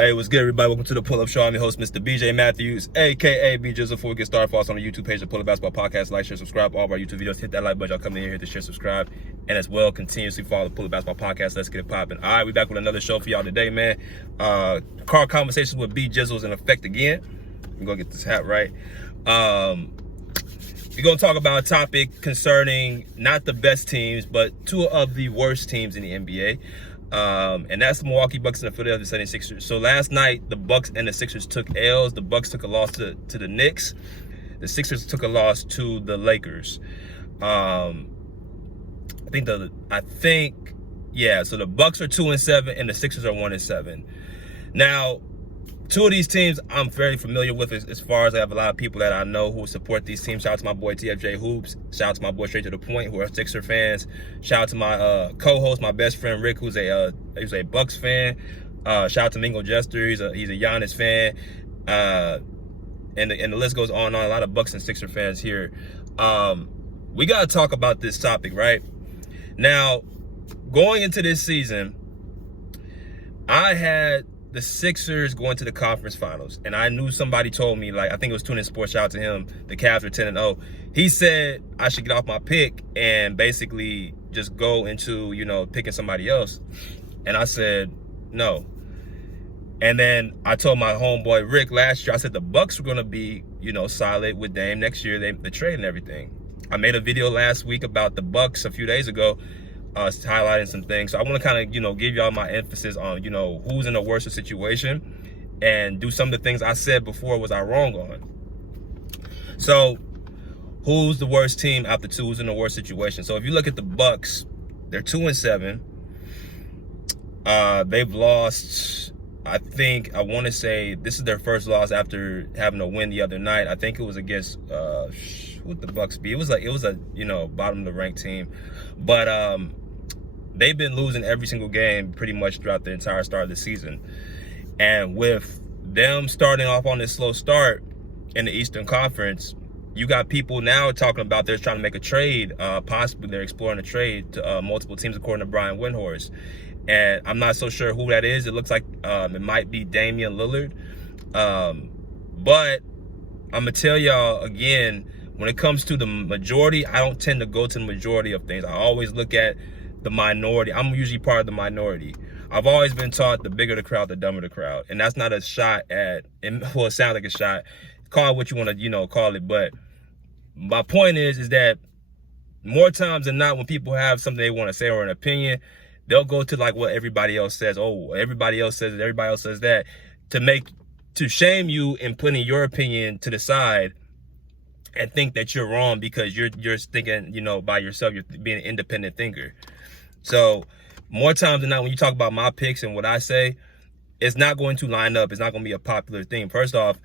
Hey, what's good, everybody? Welcome to the Pull Up Show. I'm your host, Mr. BJ Matthews, aka B Jizzle. Before we get started, follow us on the YouTube page, the Pull Up Basketball Podcast. Like, share, subscribe. All of our YouTube videos, hit that like button. Y'all come in here, hit the share, subscribe, and as well, continuously follow the Pull Up Basketball Podcast. Let's get it popping. All right, we back with another show for y'all today, man. Car conversations with B Jizzle is in effect again. I'm gonna get this hat right. We're gonna talk about a topic concerning not the best teams, but two of the worst teams in the NBA. And that's the Milwaukee Bucks and the Philadelphia 76ers. So last night, the Bucks and the Sixers took L's. The Bucks took a loss to the Knicks. The Sixers took a loss to the Lakers. So the Bucks are 2-7 and the Sixers are 1-7. Now, two of these teams I'm very familiar with as far as I have a lot of people that I know who support these teams. Shout out to my boy TFJ Hoops. Shout out to my boy Straight to the Point, who are Sixer fans. Shout out to my co-host, my best friend Rick, who's a Bucks fan. Shout out to Mingo Jester. He's a Giannis fan. And the list goes on and on. A lot of Bucks and Sixer fans here. We got to talk about this topic, right? Now, going into this season, I had the Sixers going to the conference finals. And I knew somebody told me, like, I think it was TuneIn Sports, shout out to him, the Cavs are 10-0. He said I should get off my pick and basically just go into, picking somebody else. And I said, no. And then I told my homeboy Rick last year, I said the Bucks were going to be, solid with Dame next year, the trade and everything. I made a video last week about the Bucks a few days ago, highlighting some things. So I want to kind of, give y'all my emphasis on, who's in a worse situation and do some of the things I said before was I wrong on. So who's the worst team out the two? Who's in the worst situation? So if you look at the Bucks, they're 2-7. They've lost, I want to say this is their first loss after having a win the other night. I think it was against, who'd the Bucks be? It was a bottom of the ranked team. But, they've been losing every single game pretty much throughout the entire start of the season. And with them starting off on this slow start in the Eastern Conference, you got people now talking about they're trying to make a trade. Possibly they're exploring a trade to multiple teams, according to Brian Windhorst. And I'm not so sure who that is. It looks like it might be Damian Lillard. But I'm going to tell y'all again, when it comes to the majority, I don't tend to go to the majority of things. I always look at the minority. I'm usually part of the minority. I've always been taught the bigger the crowd, the dumber the crowd. And that's not a shot at, well, it sounds like a shot. Call it what you want to, call it. But my point is that more times than not, when people have something they want to say or an opinion, they'll go to like what everybody else says. Oh, everybody else says it, everybody else says that, to shame you in putting your opinion to the side and think that you're wrong because you're thinking, by yourself, you're being an independent thinker. So more times than not, when you talk about my picks and what I say, it's not going to line up. It's not going to be a popular thing. First off,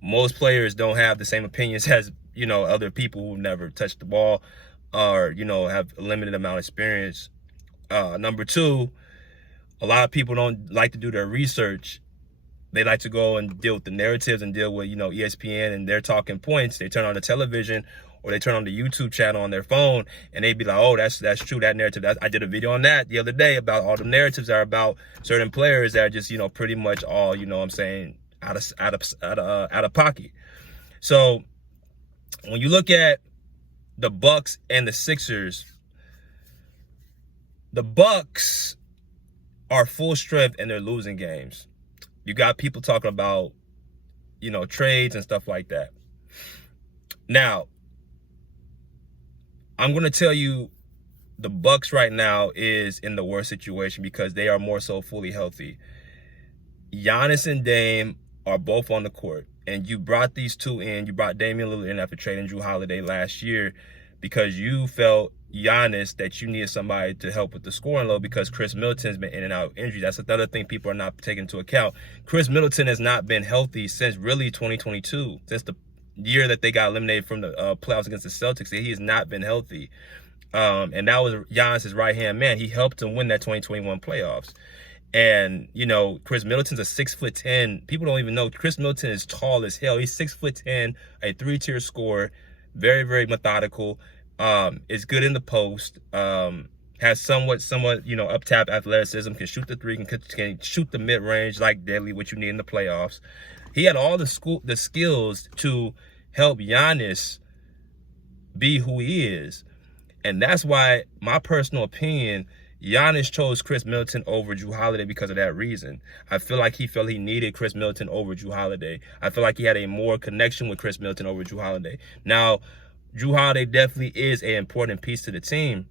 most players don't have the same opinions as, other people who never touched the ball or, have a limited amount of experience. Number two, a lot of people don't like to do their research. They like to go and deal with the narratives and deal with, ESPN and their talking points. They turn on the television or they turn on the YouTube channel on their phone and they be like, oh, that's true, that narrative. I did a video on that the other day about all the narratives that are about certain players that are just, pretty much all, out of pocket. So when you look at the Bucks and the Sixers, the Bucks are full strength and they're losing games. You got people talking about, trades and stuff like that. Now, I'm going to tell you the Bucks right now is in the worst situation because they are more so fully healthy. Giannis and Dame are both on the court. And you brought these two in. You brought Damian Lillard in after trading Drew Holiday last year because you felt Giannis that you needed somebody to help with the scoring load because Chris Middleton's been in and out of injury. That's another thing people are not taking into account. Chris Middleton has not been healthy since really 2022, since the year that they got eliminated from the playoffs against the Celtics. He has not been healthy. And that was Giannis' right-hand man. He helped him win that 2021 playoffs. And, Chris Middleton's a 6'10". People don't even know Chris Middleton is tall as hell. He's 6'10", a 3-tier scorer, very, very methodical. Is good in the post. has somewhat, up tap athleticism, can shoot the three, can shoot the mid range like deadly, what you need in the playoffs. He had all the skills to help Giannis be who he is. And that's why, my personal opinion, Giannis chose Chris Middleton over Jrue Holiday because of that reason. I feel like he felt he needed Chris Middleton over Jrue Holiday. I feel like he had a more connection with Chris Middleton over Jrue Holiday. Now, Jrue Holiday definitely is an important piece to the team.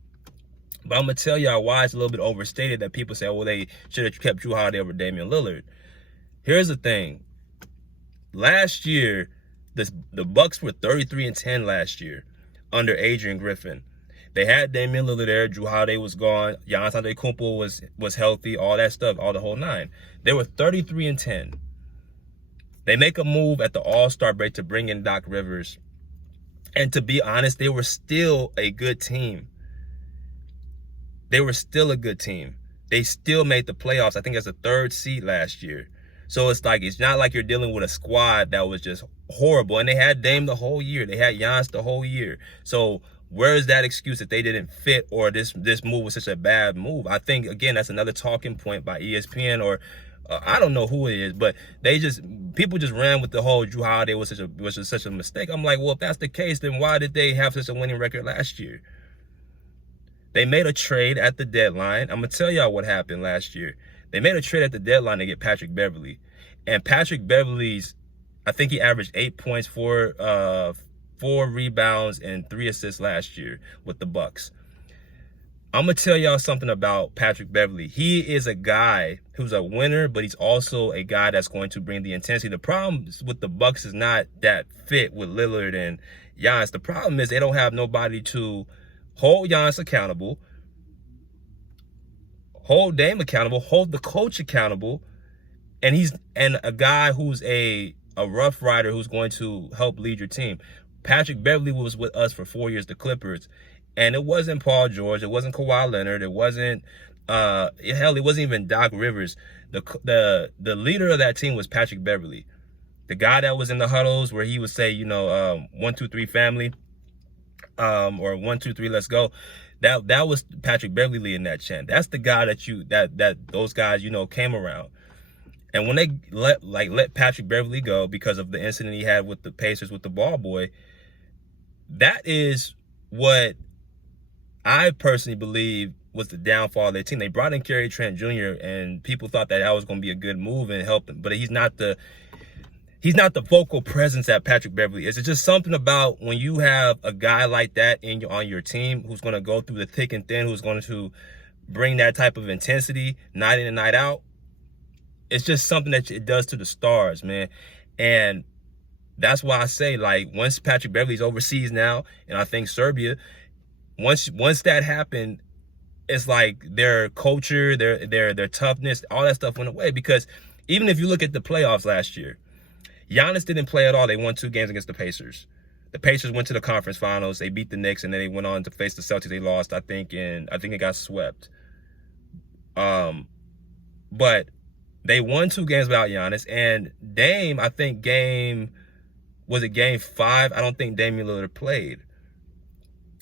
But I'm going to tell y'all why it's a little bit overstated that people say, well, they should have kept Jrue Holiday over Damian Lillard. Here's the thing. Last year, the Bucks were 33-10 last year under Adrian Griffin. They had Damian Lillard there. Jrue Holiday was gone. Giannis Antetokounmpo was healthy. All that stuff, all the whole nine. They were 33-10. They make a move at the All-Star break to bring in Doc Rivers. And to be honest, they were still a good team. They were still a good team. They still made the playoffs. I think as a 3rd seed last year. So it's not like you're dealing with a squad that was just horrible. And they had Dame the whole year. They had Giannis the whole year. So where is that excuse that they didn't fit or this move was such a bad move? I think, again, that's another talking point by ESPN or I don't know who it is, but people just ran with the whole Jrue Holiday was such a mistake. I'm like, well, if that's the case, then why did they have such a winning record last year? They made a trade at the deadline. I'm going to tell y'all what happened last year. They made a trade at the deadline to get Patrick Beverley. And Patrick Beverley's, I think he averaged 8 points, 4 rebounds, and 3 assists last year with the Bucks. I'm going to tell y'all something about Patrick Beverley. He is a guy who's a winner, but he's also a guy that's going to bring the intensity. The problem with the Bucks is not that fit with Lillard and Giannis. The problem is they don't have nobody to hold Giannis accountable, hold Dame accountable, hold the coach accountable, and a guy who's a rough rider who's going to help lead your team. Patrick Beverley was with us for 4 years, the Clippers, and it wasn't Paul George, it wasn't Kawhi Leonard, it wasn't it wasn't even Doc Rivers. The leader of that team was Patrick Beverley, the guy that was in the huddles where he would say, 1, 2, 3 family, or 1, 2, 3 let's go. That was Patrick Beverley leading that chant. That's the guy that those guys came around. And when they let Patrick Beverley go because of the incident he had with the Pacers with the ball boy, that is what I personally believe was the downfall of their team. They brought in Gary Trent Jr. and people thought that was going to be a good move and help them, but he's not the vocal presence that Patrick Beverley is. It's just something about when you have a guy like that on your team who's going to go through the thick and thin, who's going to bring that type of intensity night in and night out. It's just something that it does to the stars, man. And that's why I say, once Patrick Beverley's overseas now, and I think Serbia, once that happened, it's like their culture, their toughness, all that stuff went away. Because even if you look at the playoffs last year, Giannis didn't play at all. They won 2 games against the Pacers. The Pacers went to the conference finals. They beat the Knicks, and then they went on to face the Celtics. They lost, I think it got swept. But they won 2 games without Giannis. And Dame, I think game 5? I don't think Damian Lillard played.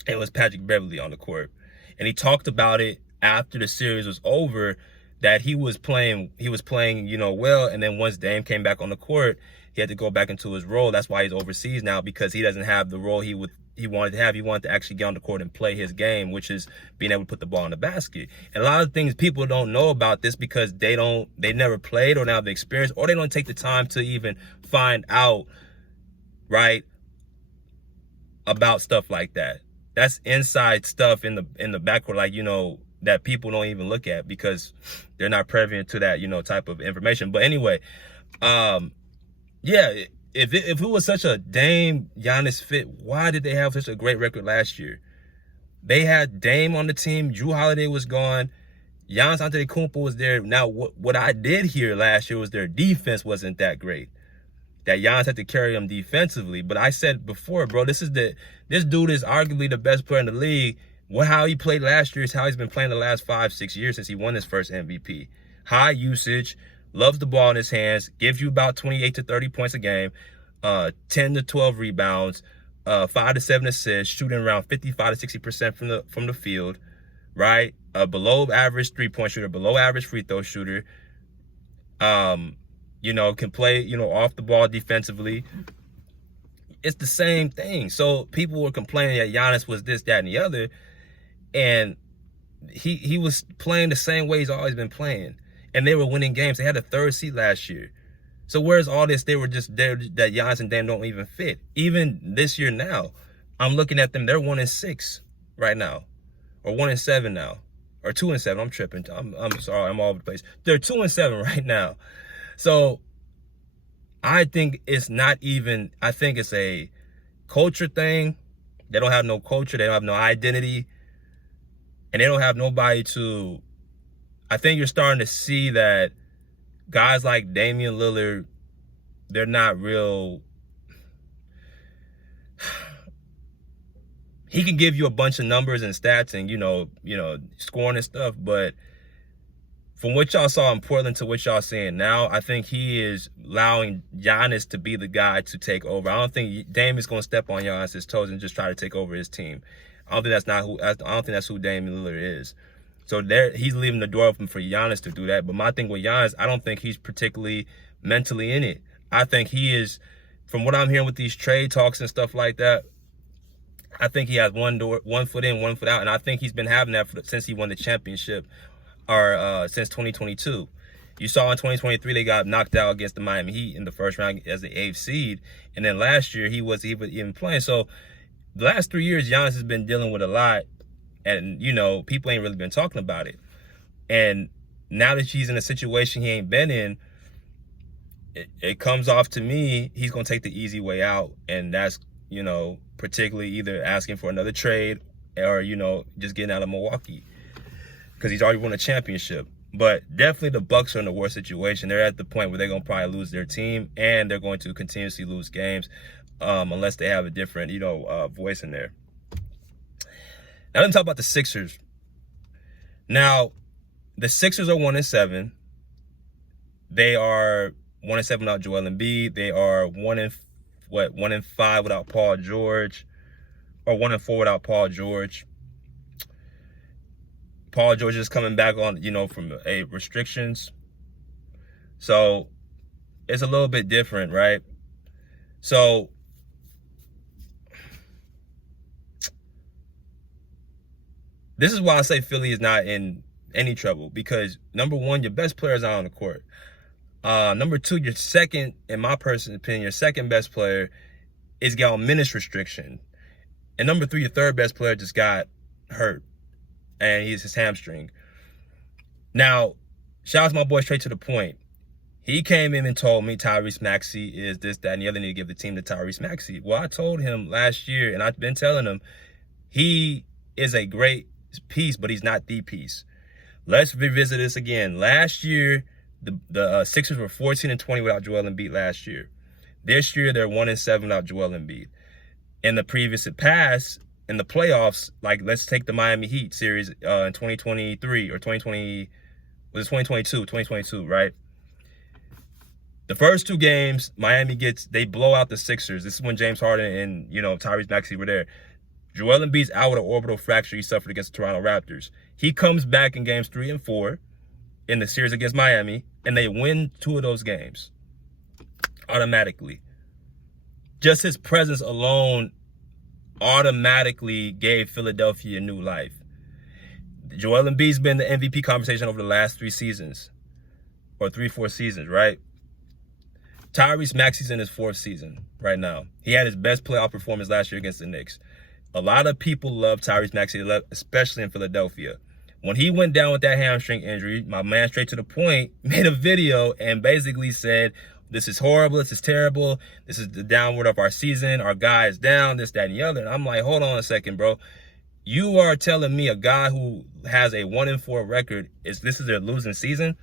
It was Patrick Beverley on the court. And he talked about it after the series was over, that he was playing, well. And then once Dame came back on the court, he had to go back into his role. That's why he's overseas now, because he doesn't have the role he wanted to have. He wanted to actually get on the court and play his game, which is being able to put the ball in the basket. And a lot of things people don't know about this because they never played or don't have the experience, or they don't take the time to even find out, right, about stuff like that. That's inside stuff in the backcourt, that people don't even look at because they're not privy to that, type of information. But anyway, yeah, if it was such a Dame Giannis fit, why did they have such a great record last year? They had Dame on the team. Jrue Holiday was gone. Giannis Antetokounmpo was there. Now, what I did hear last year was their defense wasn't that great. That Giannis had to carry them defensively. But I said before, bro, this dude is arguably the best player in the league. How he played last year is how he's been playing the last 5-6 years since he won his first MVP. High usage, loves the ball in his hands, gives you about 28 to 30 points a game, 10 to 12 rebounds, 5 to 7 assists, shooting around 55 to 60% from the field, right? a below average 3-point shooter, below average free throw shooter. You know, can play, you know, off the ball defensively. It's the same thing. So people were complaining that Giannis was this, that, and the other. And he was playing the same way he's always been playing. And they were winning games. They had a 3rd seed last year. So where's all this? They were just there that Giannis and Dame don't even fit. Even this year now, I'm looking at them. They're 1-6 right now, or 1-7 now, or 2-7. I'm tripping. I'm sorry. I'm all over the place. They're 2-7 right now. So I think it's not even. I think it's a culture thing. They don't have no culture. They don't have no identity, and they don't have nobody to. I think you're starting to see that guys like Damian Lillard, they're not real. He can give you a bunch of numbers and stats and, you know, scoring and stuff. But from what y'all saw in Portland to what y'all seeing now, I think he is allowing Giannis to be the guy to take over. I don't think Dame is going to step on Giannis's toes and just try to take over his team. I don't think that's who Damian Lillard is. So he's leaving the door open for Giannis to do that. But my thing with Giannis, I don't think he's particularly mentally in it. I think he is, from what I'm hearing with these trade talks and stuff like that, I think he has one foot in, 1 foot out. And I think he's been having that since he won the championship, or since 2022. You saw in 2023, they got knocked out against the Miami Heat in the first round as the 8th seed. And then last year, he was even playing. So the last 3 years, Giannis has been dealing with a lot. And, you know, people ain't really been talking about it. And now that he's in a situation he ain't been in, it comes off to me, he's going to take the easy way out. And that's, you know, particularly either asking for another trade or, you know, just getting out of Milwaukee. Because he's already won a championship. But definitely the Bucks are in a worse situation. They're at the point where they're going to probably lose their team. And they're going to continuously lose games unless they have a different, you know, voice in there. Now, let me talk about the Sixers. Now, the Sixers are 1-7. They are 1-7 without Joel Embiid. They are 1-5 without Paul George, or 1-4 without Paul George. Paul George is coming back on, you know, from restrictions. So it's a little bit different, right? So this is why I say Philly is not in any trouble, because number one, your best player is out on the court. Number two, your second, in my personal opinion, your second best player is got on minutes restriction. And number three, your third best player just got hurt, and he's his hamstring. Now, shout out to my boy straight to the point. He came in and told me Tyrese Maxey is this, that, and the other. Need to give the team to Tyrese Maxey. Well, I told him last year, and I've been telling him, he is a great piece, but he's not the piece. Let's revisit this again. Last year, the Sixers were 14-20 without Joel Embiid last year. This year, they're 1-7 without Joel Embiid. In the previous past, in the playoffs, like let's take the Miami Heat series in 2023 or 2020, was it 2022, right? The first two games, Miami they blow out the Sixers. This is when James Harden and, you know, Tyrese Maxey were there. Joel Embiid's out with an orbital fracture he suffered against the Toronto Raptors. He comes back in games 3 and 4 in the series against Miami, and they win 2 of those games automatically. Just his presence alone automatically gave Philadelphia new life. Joel Embiid's been in the MVP conversation over the last 3 seasons, or 3-4 seasons, right? Tyrese Maxey's in his 4th season right now. He had his best playoff performance last year against the Knicks. A lot of people love Tyrese Maxey, especially in Philadelphia. When he went down with that hamstring injury, my man straight to the point made a video and basically said, this is horrible, this is terrible, this is the downward of our season, our guy is down, this, that, and the other. And I'm like, hold on a second, bro. You are telling me a guy who has a 1-4 record, this is their losing season?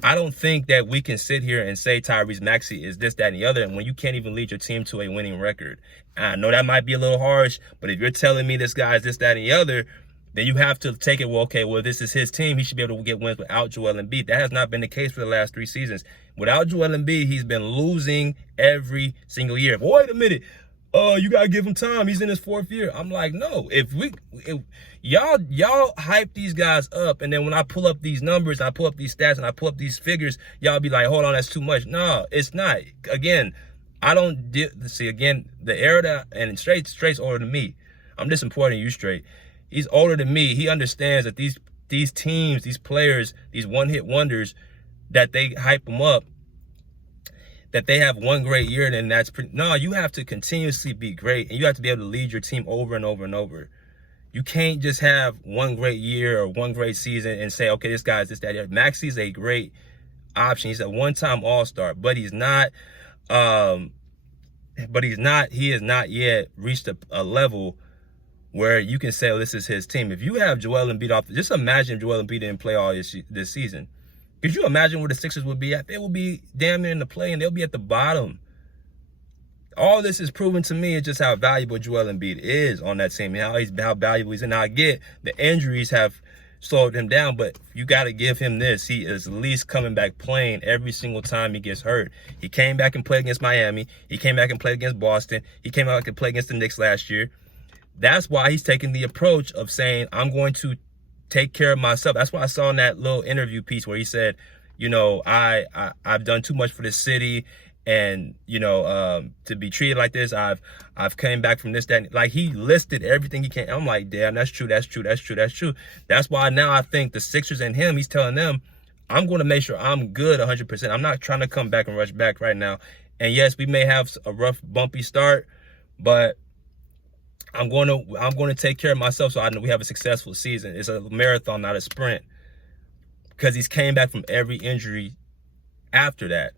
I don't think that we can sit here and say Tyrese Maxey is this, that, and the other, and when you can't even lead your team to a winning record. I know that might be a little harsh, but if you're telling me this guy is this, that, and the other, then you have to take it, well, okay, well, this is his team. He should be able to get wins without Joel Embiid. That has not been the case for the last 3 seasons. Without Joel Embiid, he's been losing every single year. But wait a minute. oh, you gotta give him time. He's in his 4th year. I'm like, no. If y'all hype these guys up, and then when I pull up these numbers, I pull up these stats, and I pull up these figures, y'all be like, hold on, that's too much. No, it's not. Again, I don't see. Again, the era that, and Straight's older than me. I'm disappointing you, Straight. He's older than me. He understands that these teams, these players, these one-hit wonders, that they hype them up, that they have one great year, then that's no, you have to continuously be great, and you have to be able to lead your team over and over and over. You can't just have one great year or one great season and say, okay, this guy's this, that. Maxey's a great option. He's a one-time all-star, but he's not, he has not yet reached a level where you can say, oh, this is his team. If you have Joel Embiid off, just imagine if Joel Embiid didn't play all this season. Could you imagine where the Sixers would be at? They would be damn near in the play, and they'll be at the bottom. All this is proven to me is just how valuable Joel Embiid is on that team, and how valuable he's in. Now, I get the injuries have slowed him down, but you got to give him this. He is at least coming back playing every single time he gets hurt. He came back and played against Miami. He came back and played against Boston. He came back and played against the Knicks last year. That's why he's taking the approach of saying, I'm going to take care of myself. That's why I saw in that little interview piece where he said, you know, I've done too much for this city, and you know, to be treated like this, I've came back from this, that. Like, he listed everything he can. I'm like, damn, that's true. That's why now I think the Sixers and him, he's telling them, I'm going to make sure I'm good 100%. I'm not trying to come back and rush back right now. And yes, we may have a rough, bumpy start, but I'm going to take care of myself so I know we have a successful season. It's a marathon, not a sprint. Because he's came back from every injury after that.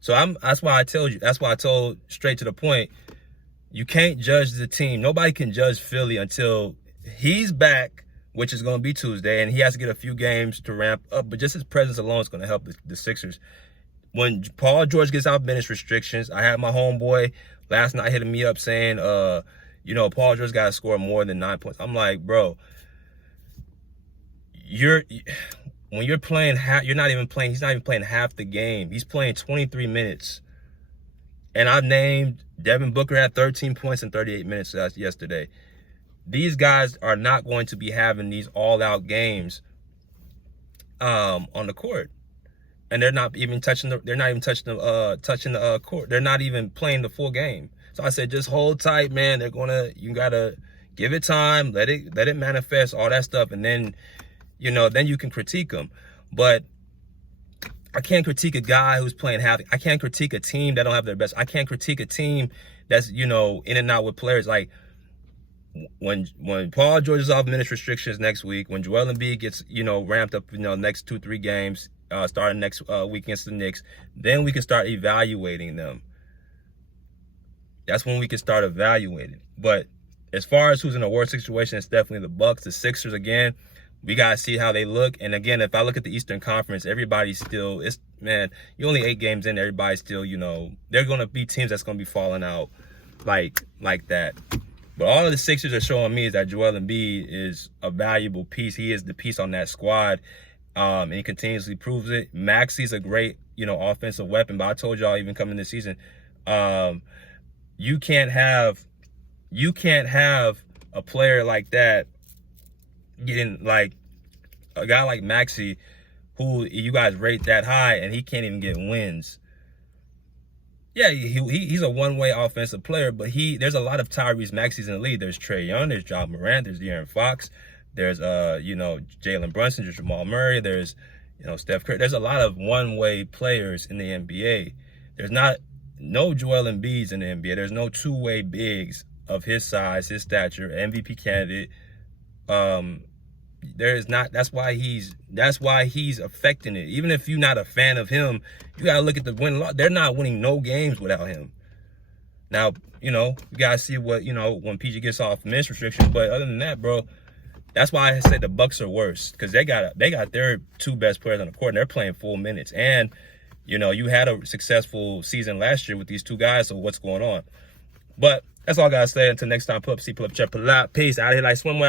So that's why I told straight to the point, you can't judge the team. Nobody can judge Philly until he's back, which is going to be Tuesday, and he has to get a few games to ramp up. But just his presence alone is going to help the Sixers. When Paul George gets out minutes restrictions, I had my homeboy last night hitting me up saying, you know, Paul George got to score more than 9 points. I'm like, bro, when you're playing, he's not even playing half the game. He's playing 23 minutes. And I named Devin Booker had 13 points in 38 minutes yesterday. These guys are not going to be having these all-out games on the court. And they're not even touching the court. They're not even playing the full game. So I said, just hold tight, man. You gotta give it time, let it manifest, all that stuff, and then, you know, then you can critique them. But I can't critique a guy who's playing half. I can't critique a team that don't have their best. I can't critique a team that's, you know, in and out with players. Like, when Paul George is off minutes restrictions next week, when Joel Embiid gets, you know, ramped up, you know, next 2-3 games, starting next week against the Knicks, then we can start evaluating them. That's when we can start evaluating. But as far as who's in a worse situation, it's definitely the Bucks. The Sixers, again, we got to see how they look. And again, if I look at the Eastern Conference, everybody's still, you're only 8 games in, everybody's still, you know, they're going to be teams that's going to be falling out like that. But all of the Sixers are showing me is that Joel Embiid is a valuable piece. He is the piece on that squad, and he continuously proves it. Maxey's a great, you know, offensive weapon. But I told y'all even coming this season, you can't have a player like that getting, like, a guy like Maxey, who you guys rate that high, and he can't even get wins. Yeah, he's a one-way offensive player, but there's a lot of Tyrese Maxeys in the league. There's Trae Young, there's John Morant, there's De'Aaron Fox, there's you know, Jalen Brunson, there's Jamal Murray, there's, you know, Steph Curry. There's a lot of one-way players in the NBA. There's no Joel Embiid's in the NBA. There's no two-way bigs of his size, his stature, MVP candidate. There is not. That's why he's affecting it. Even if you're not a fan of him, you gotta look at the win loss. They're not winning no games without him. Now, you know, you gotta see what, you know, when PG gets off minutes restriction. But other than that, bro, that's why I said the Bucks are worse, because they got their 2 best players on the court and they're playing full minutes. And you know, you had a successful season last year with these 2 guys. So what's going on? But that's all I gotta say. Until next time, pull up, check, pull out. Peace. Out of here like swimwear.